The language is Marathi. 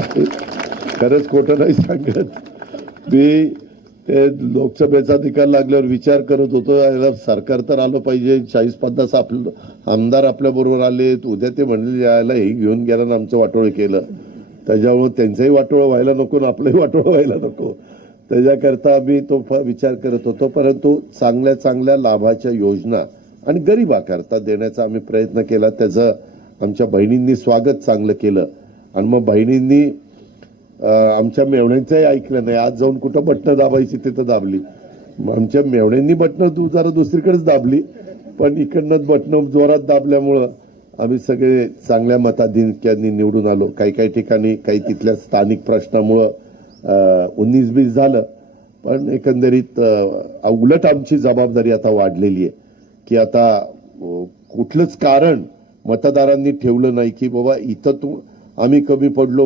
खरंच खोटं नाही सांगत मी. ते लोकसभेचा निकाल लागल्यावर विचार करत होतो, याला सरकार तर आलं पाहिजे, 40-50 आमदार आपल्या बरोबर आले, उद्या ते म्हणले यायला हे घेऊन गेला ना आमचं वाटोळं केलं, त्याच्यामुळे त्यांचंही वाटोळं व्हायला नको ना आपलंही वाटोळं व्हायला नको, त्याच्याकरता आम्ही तो विचार करत होतो. परंतु चांगल्या चांगल्या लाभाच्या योजना आणि गरिबाकरता देण्याचा आम्ही प्रयत्न केला. त्याचं आमच्या बहिणींनी स्वागत चांगलं केलं आणि मग बहिणींनी आमच्या मेवण्यांचंही ऐकलं नाही. आज जाऊन कुठं बटणं दाबायची तिथं दाबली. आमच्या मेवण्यांनी बटणं जरा दुसरीकडेच दाबली, पण इकडनं बटणं जोरात दाबल्यामुळं आम्ही सगळे चांगल्या मताधिक्यांनी निवडून आलो. काही काही ठिकाणी काही तिथल्या स्थानिक प्रश्नामुळं 19-20 झालं, पण एकंदरीत उलट आमची जबाबदारी आता वाढलेली आहे की आता कुठलंच कारण मतदारांनी ठेवलं नाही की बाबा इथं आम्ही कमी पडलो